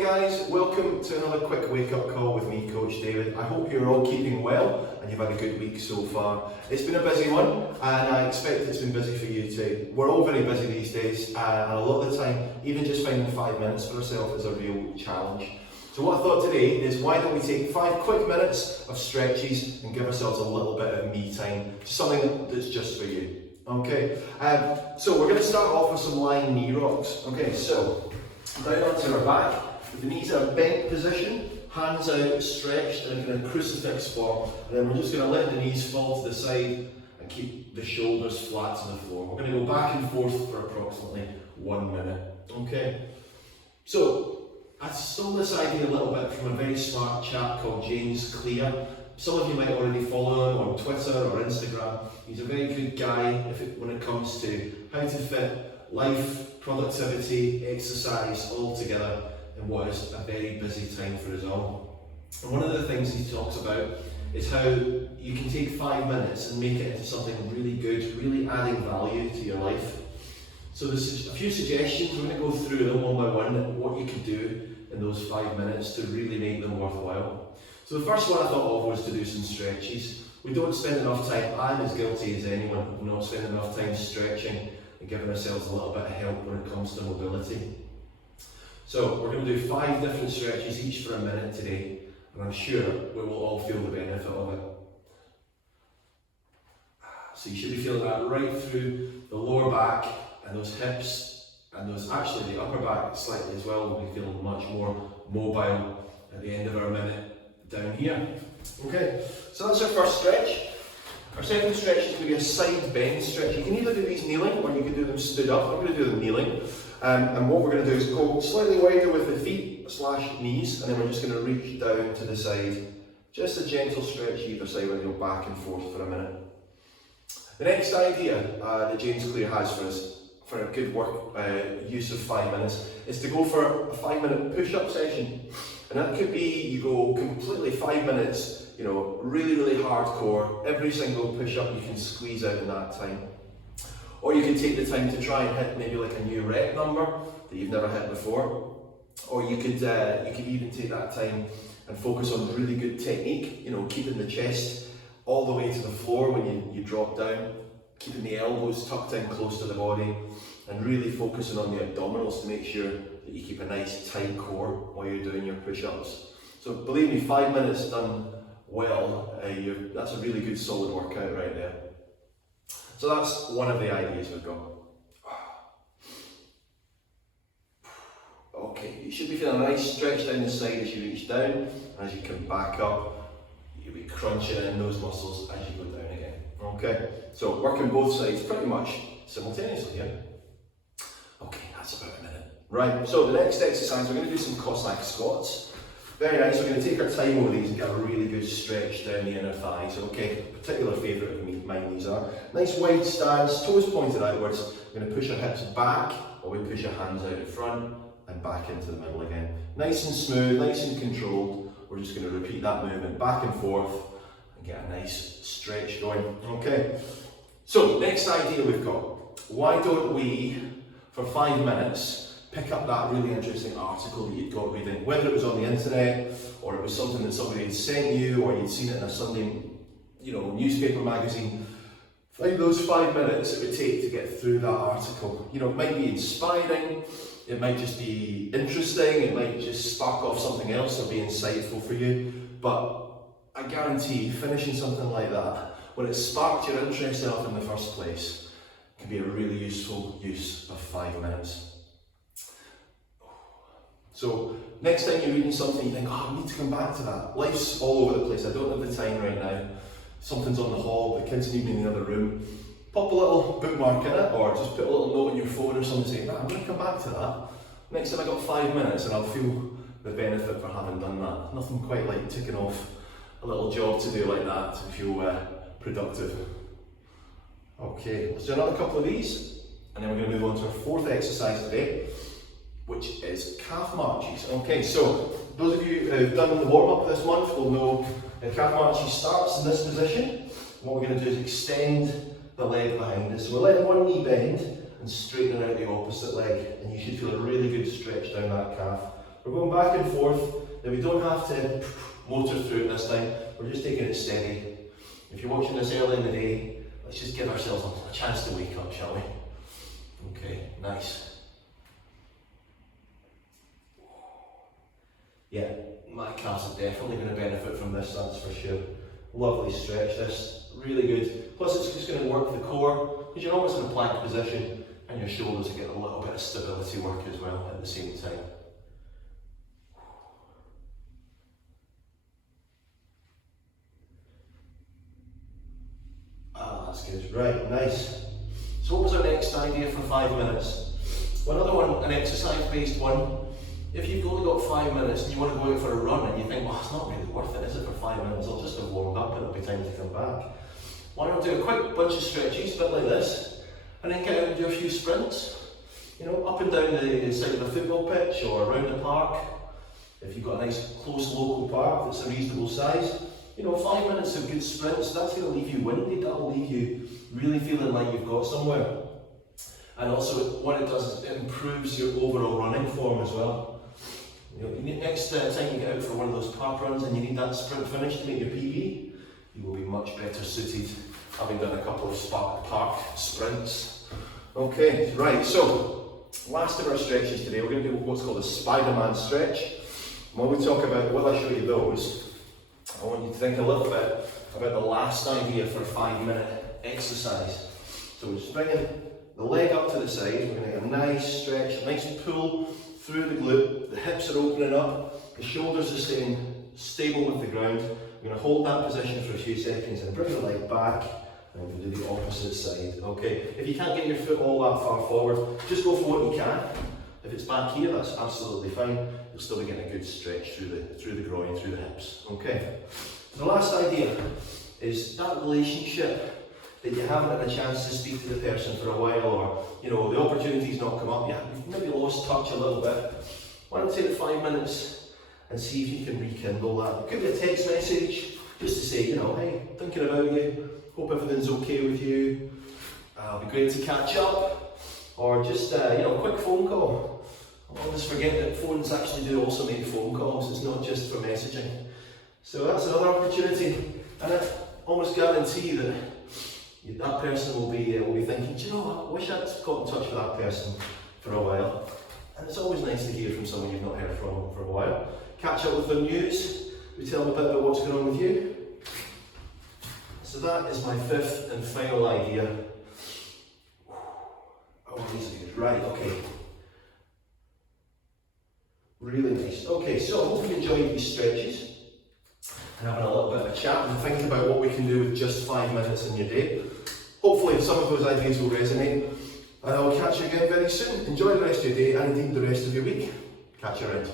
Guys, welcome to another quick wake-up call with me, Coach David. I hope you're all keeping well and you've had a good week so far. It's been a busy one and I expect it's been busy for you too. We're all very busy these days and a lot of the time, even just finding 5 minutes for ourselves is a real challenge. So what I thought today is why don't we take 5 quick minutes of stretches and give ourselves a little bit of me time, something that's just for you. Okay, so we're going to start off with some lying knee rocks. Okay, so down onto our back. The knees are bent position, hands out, stretched in a crucifix form, and then we're just going to let the knees fall to the side and keep the shoulders flat to the floor. We're going to go back and forth for approximately 1 minute. Okay, so I stole this idea a little bit from a very smart chap called James Clear. Some of you might already follow him on Twitter or Instagram. He's a very good guy when it comes to how to fit life, productivity, exercise all together in what is a very busy time for us all. And one of the things he talks about is how you can take 5 minutes and make it into something really good, really adding value to your life. So there's a few suggestions. We're going to go through them one by one, what you can do in those 5 minutes to really make them worthwhile. So the first one I thought of was to do some stretches. We don't spend enough time, I'm as guilty as anyone, of not spending enough time stretching and giving ourselves a little bit of help when it comes to mobility. So we're going to do 5 different stretches, each for a minute today, and I'm sure we will all feel the benefit of it. So you should be feeling that right through the lower back and those hips, and those actually the upper back slightly as well. We'll be feeling much more mobile at the end of our minute down here. Okay, so that's our first stretch. Our second stretch is going to be a side bend stretch. You can either do these kneeling or you can do them stood up. I'm going to do them kneeling. And what we're going to do is go slightly wider with the feet / knees, and then we're just going to reach down to the side. Just a gentle stretch either side when you go back and forth for a minute. The next idea that James Clear has for us, for a good use of 5 minutes, is to go for a 5-minute push-up session. And that could be, you go completely 5 minutes, really, really hardcore. Every single push-up you can squeeze out in that time. Or you can take the time to try and hit maybe like a new rep number that you've never hit before. Or you could even take that time and focus on really good technique, keeping the chest all the way to the floor when you drop down, keeping the elbows tucked in close to the body, and really focusing on the abdominals to make sure that you keep a nice tight core while you're doing your push-ups. So believe me, 5 minutes done well, that's a really good solid workout right there. So that's one of the ideas we've got. Okay, you should be feeling a nice stretch down the side as you reach down, and as you come back up, you'll be crunching in those muscles as you go down again. Okay, so working both sides pretty much simultaneously, yeah? Okay, that's about a minute. Right, so the next exercise, we're going to do some Cossack squats. Very nice, we're going to take our time over these and get a really good stretch down the inner thighs. Okay, particular favourite of mine these are. Nice wide stance, toes pointed outwards. We're going to push our hips back, or we push our hands out in front and back into the middle again. Nice and smooth, nice and controlled. We're just going to repeat that movement back and forth and get a nice stretch going. Okay, so next idea we've got. Why don't we, for 5 minutes, pick up that really interesting article that you'd got reading, whether it was on the internet or it was something that somebody had sent you or you'd seen it in a Sunday, newspaper magazine. Find those 5 minutes it would take to get through that article. It might be inspiring, it might just be interesting, it might just spark off something else or be insightful for you, but I guarantee finishing something like that, when it sparked your interest enough in the first place, can be a really useful use of 5 minutes. So next time you're reading something you think, I need to come back to that. Life's all over the place, I don't have the time right now. Something's on the hall, the kids need me in the other room. Pop a little bookmark in it, or just put a little note on your phone or something saying, I'm going to come back to that. Next time I got 5 minutes and I'll feel the benefit for having done that. Nothing quite like ticking off a little job to do like that to feel productive. Okay, let's do another couple of these, and then we're going to move on to our 4th exercise today, which is calf marches. Okay, so those of you who've done the warm-up this month will know that calf marches starts in this position. What we're going to do is extend the leg behind us. So we're letting one knee bend and straightening out the opposite leg, and you should feel a really good stretch down that calf We're going back and forth. Now we don't have to motor through it this time. We're just taking it steady. If you're watching this early in the day, let's just give ourselves a chance to wake up, shall we? Okay, nice. Yeah, my calves are definitely going to benefit from this, that's for sure. Lovely stretch, this, really good. Plus it's just going to work the core, because you're almost in a plank position, and your shoulders are getting a little bit of stability work as well at the same time. Ah, that's good. Right, nice. So what was our next idea for 5 minutes? Well, another one, an exercise-based one. If you've only got 5 minutes and you want to go out for a run and you think, well, it's not really worth it, is it, for 5 minutes? I'll just have warmed up and it'll be time to come back. Why not do a quick bunch of stretches, a bit like this, and then get out and do a few sprints? You know, up and down the side of a football pitch or around the park. If you've got a nice close local park that's a reasonable size, you know, 5 minutes of good sprints, that's going to leave you winded, that'll leave you really feeling like you've got somewhere. And also, what it does is it improves your overall running form as well. You know, next time you get out for one of those park runs and you need that sprint finish to make your PB, you will be much better suited, having done a couple of park sprints. Okay, right, so last of our stretches today, we're going to do what's called a Spider-Man stretch. When we talk about, while I show you those, I want you to think a little bit about the last idea for a 5-minute exercise. So we're just bringing the leg up to the side, we're going to get a nice stretch, a nice pull through the glute, the hips are opening up, the shoulders are staying stable with the ground. We're going to hold that position for a few seconds and bring the leg back, and we're going to do the opposite side. Okay, if you can't get your foot all that far forward, just go for what you can. If it's back here, that's absolutely fine. You'll still be getting a good stretch through the groin, through the hips. Okay, so the last idea is that relationship that you haven't had a chance to speak to the person for a while, or you know, the opportunity's not come up yet, you've maybe lost touch a little bit. Why don't you take 5 minutes and see if you can rekindle that? It could be a text message, just to say, you know, hey, thinking about you, hope everything's okay with you, it'll be great to catch up, or just, you know, a quick phone call. I always forget that phones actually do also make phone calls, it's not just for messaging. So that's another opportunity, and I almost guarantee that that person will be thinking, do you know what, I wish I'd got in touch with that person for a while. And it's always nice to hear from someone you've not heard from for a while. Catch up with the news, we tell them a bit about what's going on with you. So that is my 5th and final idea. Oh, these are good. Right, okay. Really nice. Okay, so I hope you enjoyed these stretches and having a little bit of a chat and thinking about what we can do with just 5 minutes in your day. Hopefully some of those ideas will resonate, and I will catch you again very soon. Enjoy the rest of your day and indeed the rest of your week. Catch you around.